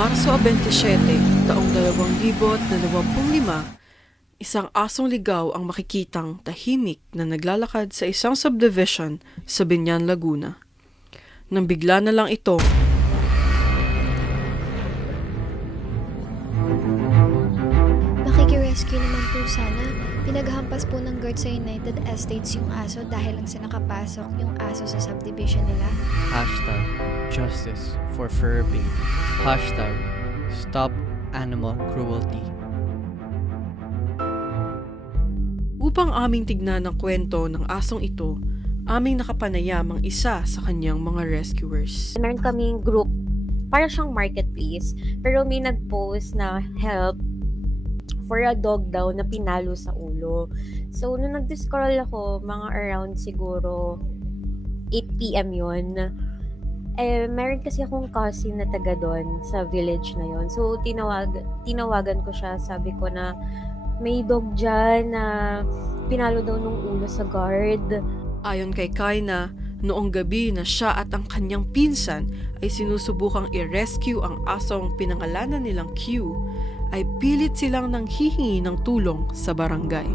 Marso 27, taong 2025, isang asong ligaw ang makikitang tahimik na naglalakad sa isang subdivision sa Biñan, Laguna. Nang bigla na lang ito, Makikirescue naman po sana. Pinaghampas po ng guard sa United Estates yung aso dahil lang sa nakapasok yung aso sa subdivision nila. Hashtag Justice for Fur Baby. Hashtag Stop Animal Cruelty. upang aming tignan ang kwento ng asong ito, aming nakapanayam ang isa sa kanyang mga rescuers. Meron kaming group, para siyang marketplace, pero may nag-post na help for a dog daw na pinalo sa ulo. So, nung nag-scroll ako, mga around siguro 8 p.m. yun, meron kasi akong cousin na taga doon sa village na yon. So, tinawagan ko siya, sabi ko na may dog dyan na pinalo daw nung ulo sa guard. Ayon kay Kaina, noong gabi na siya at ang kanyang pinsan ay sinusubukang i-rescue ang asong pinangalanan nilang Q, ay pilit silang nanghihingi ng tulong sa barangay.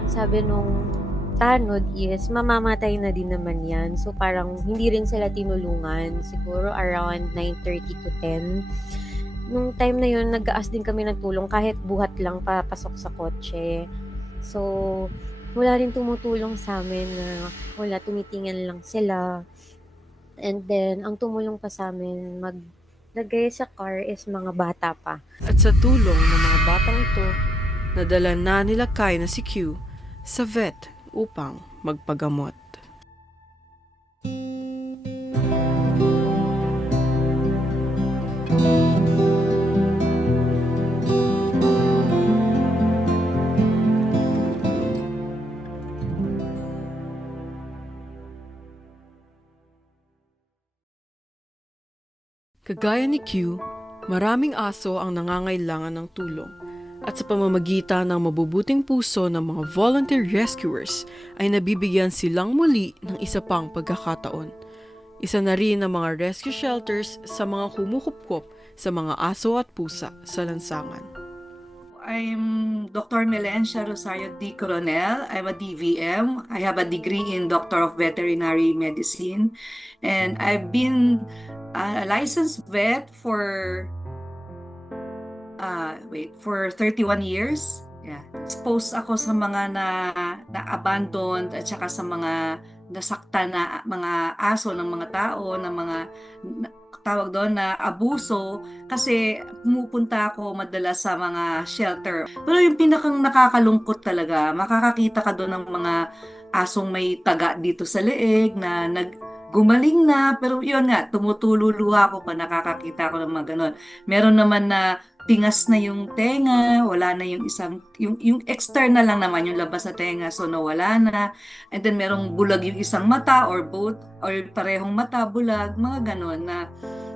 Ang sabi nung tanod is, mamamatay na din naman yan. So parang hindi rin sila tinulungan. Siguro around 9:30 to 10. Nung time na yun, nag-aas din kami ng tulong kahit buhat lang papasok sa kotse. So, wala rin tumutulong sa amin na wala, tumitingin lang sila. And then, ang tumulong pa sa amin maglagay sa car is mga bata pa. At sa tulong ng mga batang ito, nadala na nila Kaina si Q sa vet upang magpagamot. Kagaya ni Q, maraming aso ang nangangailangan ng tulong. At sa pamamagitan ng mabubuting puso ng mga volunteer rescuers ay nabibigyan silang muli ng isa pang pagkakataon. Isa na rin ang mga rescue shelters sa mga kumukupkop sa mga aso at pusa sa lansangan. I'm Dr. Melencia Rosario D. Coronel. I'm a DVM. I have a degree in Doctor of Veterinary Medicine. And I've been a licensed vet for 31 years. Yeah. Exposed ako sa mga na-abandoned at saka sa mga nasaktan na mga aso ng mga tao, ng mga tawag doon na abuso, kasi pumupunta ako madalas sa mga shelter. Pero yung pinakang nakakalungkot talaga, makakakita ka doon ng mga asong may taga dito sa leeg na gumaling na, pero yun nga, tumutululuha ako pa nakakakita ko ng mga ganon. Meron naman na tingas na yung tenga, wala na yung yung external lang naman, yung labas sa tenga, so nawala na. And then merong bulag yung isang mata or both, or parehong mata, bulag, mga ganon na.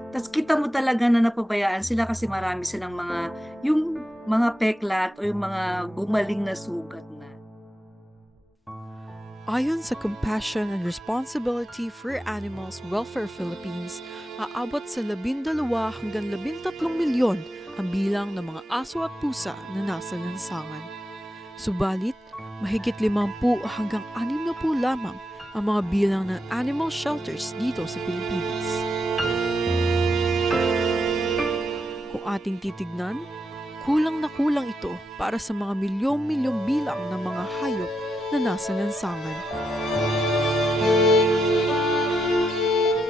Tapos kita mo talaga na napabayaan sila kasi marami silang yung mga peklat o yung mga gumaling na sugat na. Ayon sa Compassion and Responsibility for Animals Welfare Philippines, aabot sa 12 hanggang 13 milyon ang bilang ng mga aso at pusa na nasa lansangan. Subalit, mahigit 50 hanggang 60 lamang ang mga bilang ng animal shelters dito sa Pilipinas. Kung ating titignan, kulang na kulang ito para sa mga milyong-milyong bilang ng mga hayop na nasa lansangan.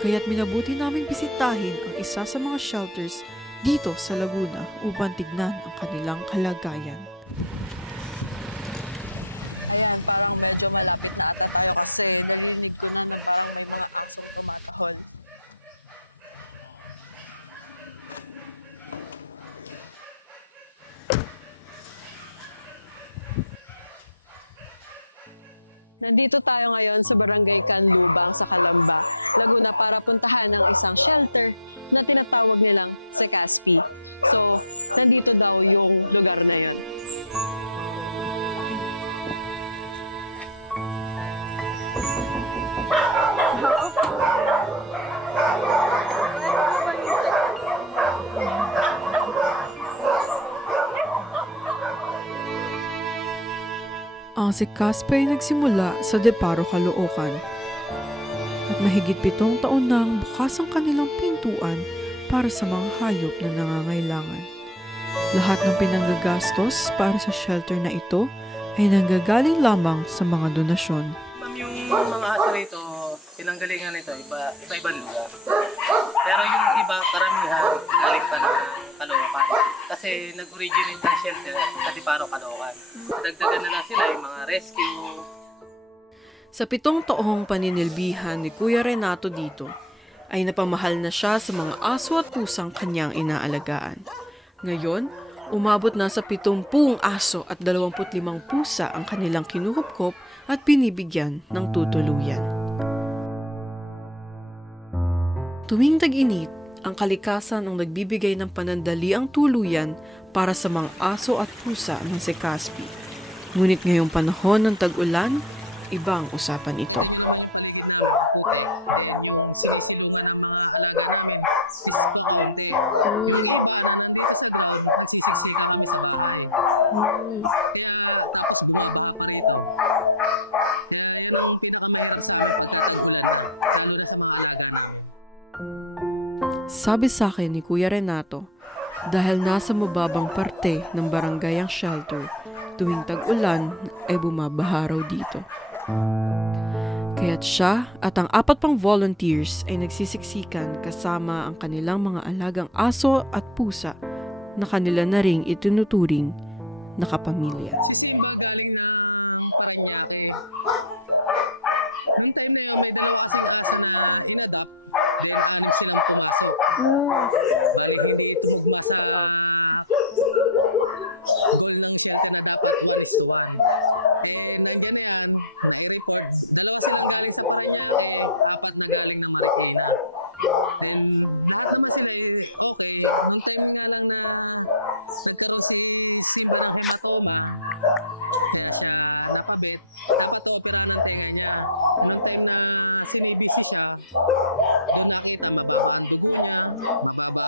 Kaya't minabuti naming bisitahin ang isa sa mga shelters dito sa Laguna upang tignan ang kanilang kalagayan. Nandito tayo ngayon sa Barangay Canlubang sa Calamba, Laguna para puntahan ang isang shelter na tinatawag nilang sa Caspi. So, nandito daw yung lugar na yun. Ang si Caspi ay nagsimula sa Deparo, Caloocan. At mahigit 7 taon nang bukas ang kanilang pintuan para sa mga hayop na nangangailangan. Lahat ng pinanggagastos para sa shelter na ito ay nanggagaling lamang sa mga donasyon. Ma'am, yung mga aso rito, pinanggalingan nito, iba-ibang lugar. Pero yung iba, karamihan, galing pa ng Caloocan. Kasi nag-originate ng shelter sa Deparo, Caloocan. Dagdagan na lang sila yung mga rescue. Sa 7 taong paninilbihan ni Kuya Renato dito, ay napamahal na siya sa mga aso at pusang kanyang inaalagaan. Ngayon, umabot na sa 70 aso at 25 pusa ang kanilang kinukupkop at binibigyan ng tutuluyan. Tuwing tag-init, ang kalikasan ang nagbibigay ng panandaliang tuluyan para sa mga aso at pusa ng si Caspi. Ngunit ngayong panahon ng tag-ulan, ibang usapan ito. Sabi sa akin ni Kuya Renato, dahil nasa mababang parte ng barangay ang shelter, tuwing tag-ulan ay bumabaha raw dito. Kaya't siya at ang 4 pang volunteers ay nagsisiksikan kasama ang kanilang mga alagang aso at pusa na kanila na ring itinuturing na kapamilya. Kasi mga galing na Parañaque, yung time na yun, may dalawang aso na inadapt, kaya sila pumasok. Dahil hindi bumasa ng shelter na dapat umalis. Nandiyan na yan, nai-report. Dalawa silang galing sa Parañaque, 4 na galing na Marikina. Lahat naman sila okay. Yung time nga lang na nagkaroon si hematoma, siya napabit, dapat o tira ng tenga niya. Yung time na sinibisi siya, yung nakita makakandog niya,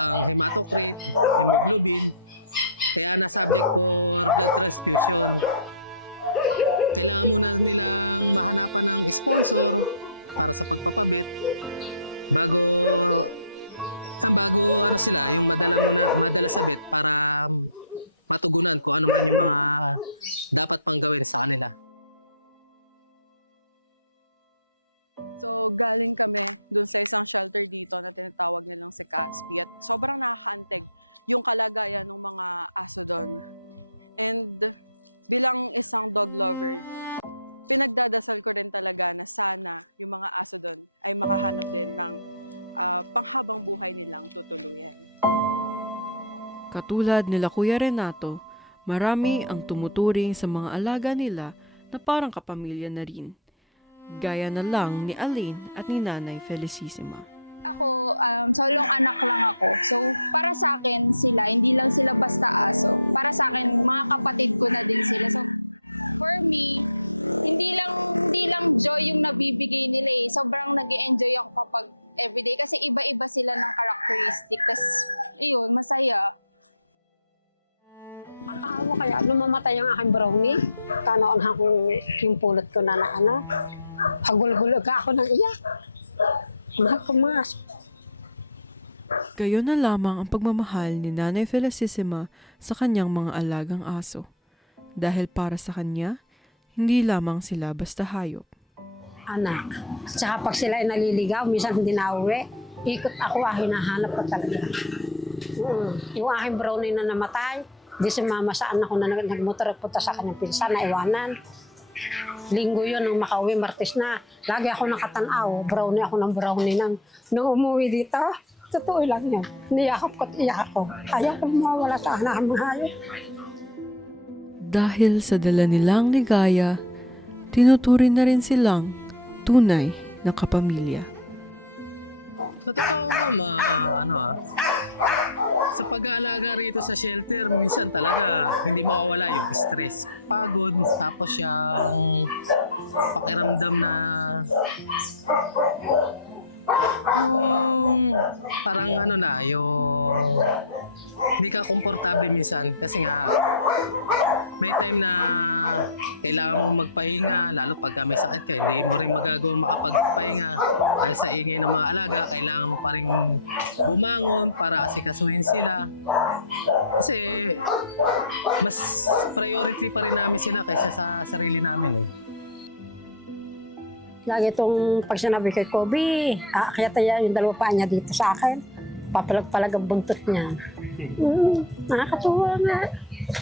mahaba ang hematoma, tubig. Kaya nasabi ko, alas dito. Dapat pang gawin sa kanila. Katulad nila Kuya Renato, marami ang tumuturing sa mga alaga nila na parang kapamilya na rin. Gaya na lang ni Aline at ni Nanay Felicissima. Ako, solong anak lang ako. So, para sa akin sila, hindi lang sila basta aso. Para sa akin, mga kapatid ko na din sila. So, for me, hindi lang joy yung nabibigay nila eh. Sobrang nag-e-enjoy ako kapag everyday. Kasi iba-iba sila ng characteristic. Tapos, yun, masaya. Akaawa kaya nung mamatay ang aking brownie, kanoon akong yung pulot ko na pagulgulo ka ako ng iyak. Mas. Gayon na lamang ang pagmamahal ni Nanay Felicissima sa kanyang mga alagang aso. Dahil para sa kanya, hindi lamang sila basta hayop. Anak. At saka pag sila ay naliligaw, minsan hindi na uwi, ikot ako, hinahanap ko talaga. Yung aking brownie na namatay, di si mama saan ako na nagmotor at punta sa kanyang pinsan na iwanan. Linggo yun nung makauwi, Martes na. Lagi ako nakatanaw, brownie ako ng brownie nang umuwi dito. Totoo lang yan. Niyakap ko at iyak ako. Ayaw ko mawala sa anak ng hayop. Dahil sa dala nilang ligaya, tinuturing na rin silang tunay na kapamilya. Sa pag-aalaga rito sa shelter, minsan talaga hindi mawawala yung stress. Pagod, tapos yung pakiramdam na parang yung hindi ka komportable minsan kasi nga may time na kailangan mong magpahinga, lalo pagka may sakit ka, hindi mo rin magagawa makapagpahinga. Dahil sa ingay ng mga alaga, kailangan mo pa rin bumangon para asikasuhin sila. Kasi mas priority pa rin namin sila kaysa sa sarili namin. Lagi itong pag sinabi kay Kobe, aakyat niya yung dalawa paa niya dito sa akin. Papalag-palag ang buntot niya. Nakakatuwa nga.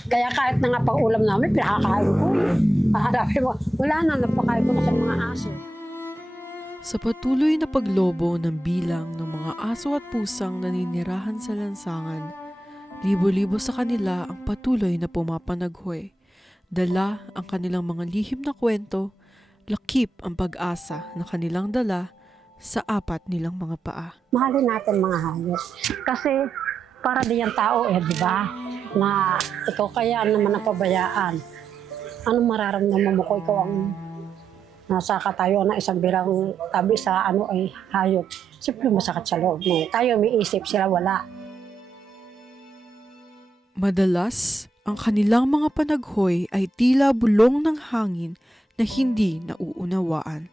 Kaya kahit na nga pang-ulam namin, pinakakain ko. Hanapin mo, wala na, napakain ko na sa mga aso. Sa patuloy na paglobo ng bilang ng mga aso at pusang naninirahan sa lansangan, libo-libo sa kanila ang patuloy na pumapanaghoy. Dala ang kanilang mga lihim na kwento, lakip ang pag-asa na kanilang dala sa apat nilang mga paa. Mahalin natin mga hayop. Kasi para din yung tao di ba? Na ikaw kaya naman napabayaan. Anong mararamdaman mo ko ikaw ang nasa katayo ng isang birang tabi sa ay hayop? Siyempre masakit sa loob mo. Tayo may isip, sila wala. Madalas, ang kanilang mga panaghoy ay tila bulong ng hangin na hindi nauunawaan.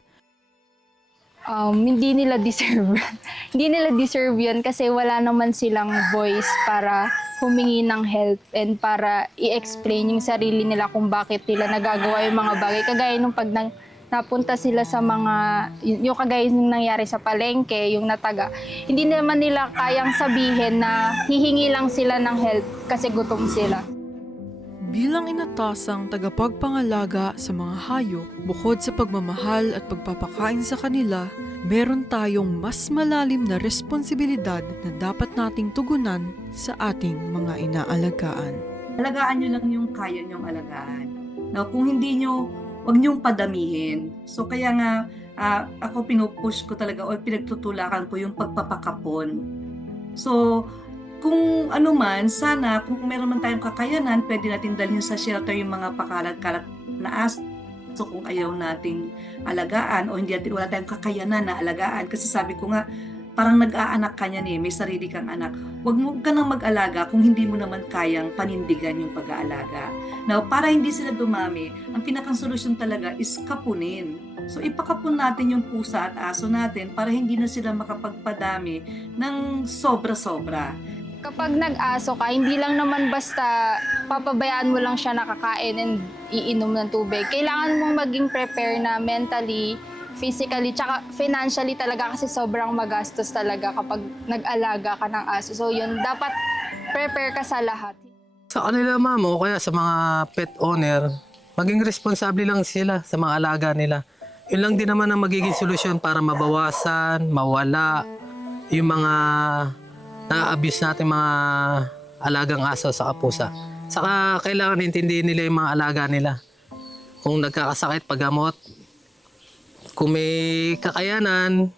Hindi nila deserve. Hindi nila deserve yun kasi wala naman silang voice para humingi ng help and para i-explain yung sarili nila kung bakit nila nagagawa yung mga bagay. Kagaya nung pag napunta sila sa mga, yung kagaya nung nangyari sa palengke, yung nataga, hindi naman nila kayang sabihin na hihingi lang sila ng help kasi gutom sila. Bilang inatasang tagapagpangalaga sa mga hayop, bukod sa pagmamahal at pagpapakain sa kanila, meron tayong mas malalim na responsibilidad na dapat nating tugunan sa ating mga inaalagaan. Alagaan nyo lang yung kaya nyong alagaan. Now, kung hindi nyo, huwag nyong padamihin. So, kaya nga, ako pinupush ko talaga o pinagtutulakan ko yung pagpapakapon. So, kung ano man, sana kung meron man tayong kakayanan, pwede natin dalhin sa shelter yung mga pakalat-kalat na aso. So kung ayaw nating alagaan o hindi natin wala tayong kakayanan na alagaan, kasi sabi ko nga, parang nag-aanak ka niyan may sarili kang anak. Huwag mo ka nang mag-alaga kung hindi mo naman kayang panindigan yung pag-aalaga. Now, para hindi sila dumami, ang pinakang solusyon talaga is kapunin. So ipakapun natin yung pusa at aso natin para hindi na sila makapagpadami ng sobra-sobra. Kapag nag-aso ka, hindi lang naman basta papabayaan mo lang siya nakakain and iinom ng tubig. Kailangan mong maging prepare na mentally, physically, tsaka financially talaga kasi sobrang magastos talaga kapag nag-alaga ka ng aso. So yun, dapat prepare ka sa lahat. Sa kanila ma'am o kaya sa mga pet owner, maging responsable lang sila sa mga alaga nila. Yun lang din naman ang magiging solusyon para mabawasan, mawala yung mga na-abuse natin mga alagang aso sa pusa. Saka kailangan intindihin nila yung mga alaga nila. Kung nagkakasakit, paggamot. Kung may kakayanan,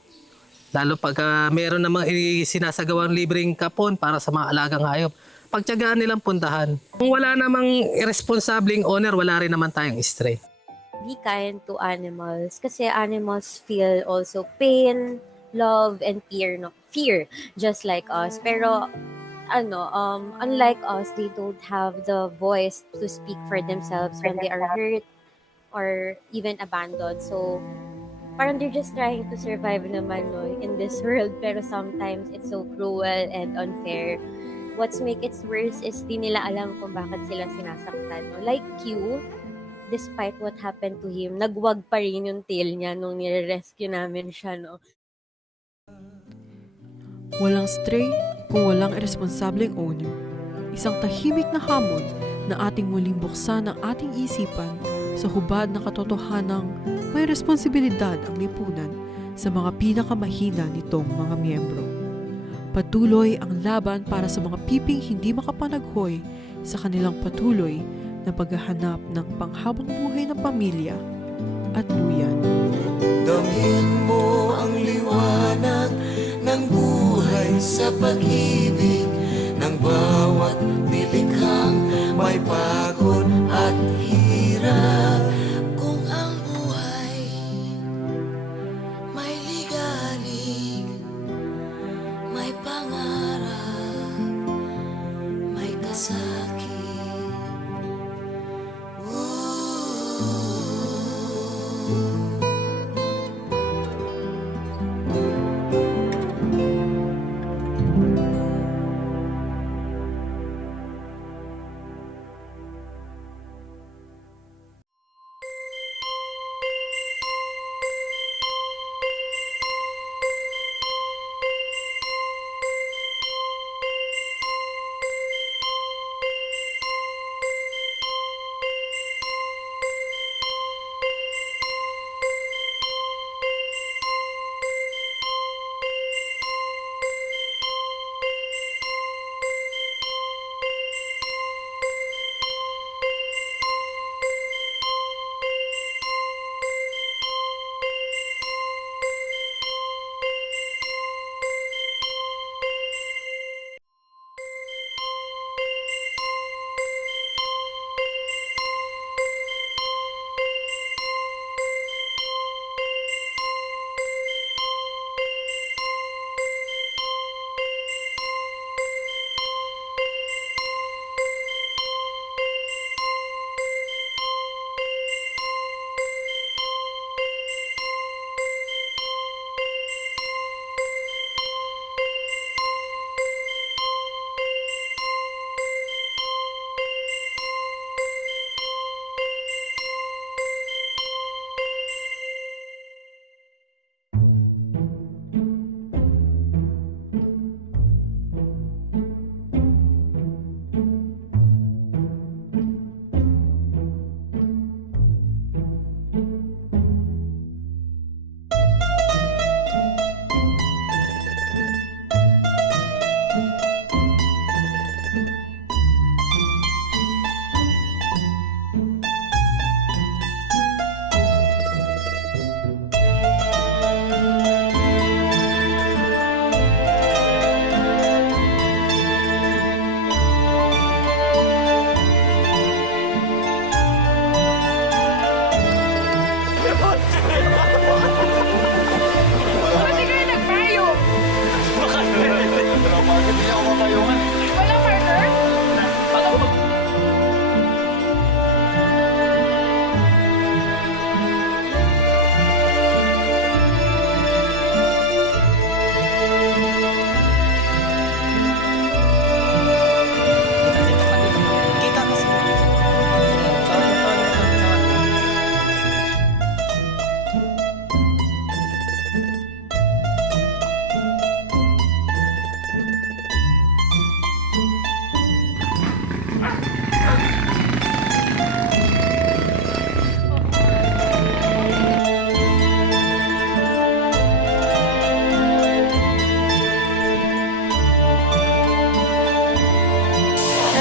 lalo pag meron namang sinasagawang libreng kapon para sa mga alagang hayop, pagtiyagaan nilang puntahan. Kung wala namang irresponsibleng owner, wala rin naman tayong stray. Be kind to animals kasi animals feel also pain, love, and fear just like us. Pero unlike us, they don't have the voice to speak for themselves when they are hurt or even abandoned. So parang they're just trying to survive naman in this world, pero sometimes it's so cruel and unfair. What's make it worse is di nila alam kung bakit sila sinasaktan. Like Q, despite what happened to him, nagwag pa rin yung tail niya nung nire-rescue namin siya, no? Walang stray kung walang irresponsableng owner. Isang tahimik na hamon na ating muling buksan ang ating isipan sa hubad na katotohanang may responsibilidad ang lipunan sa mga pinakamahina nitong mga miyembro. Patuloy ang laban para sa mga piping hindi makapanaghoy sa kanilang patuloy na paghahanap ng panghabang buhay na pamilya at luyan. Damhin mo ang liwanag ng buhay sa pag-ibig ng bawat nilikhang may pagod at hirap. Kung ang buhay may ligalig, may pangarap, may kasakit,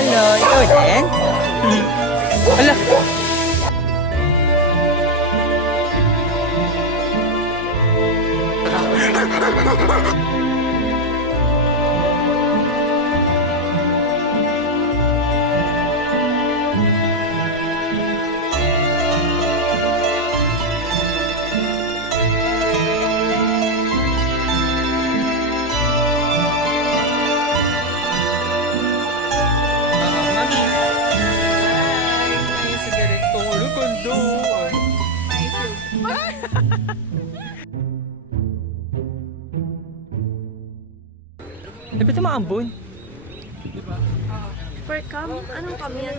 Hello, ikaw din? Hala. Mami. Hi. Nice sa ganitong lugundo. Dapat ito maambon. Per cam? Anong cam yan?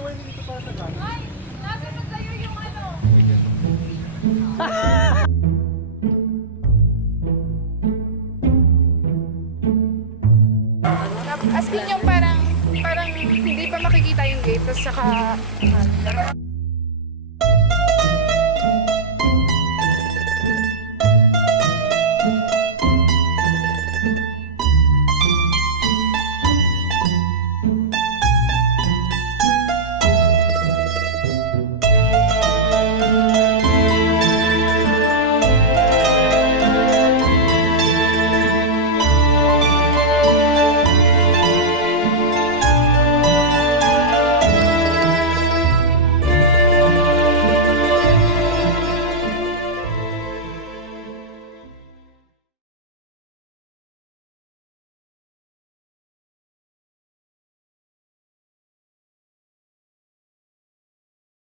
As in yung parang hindi pa makikita yung gate, tapos saka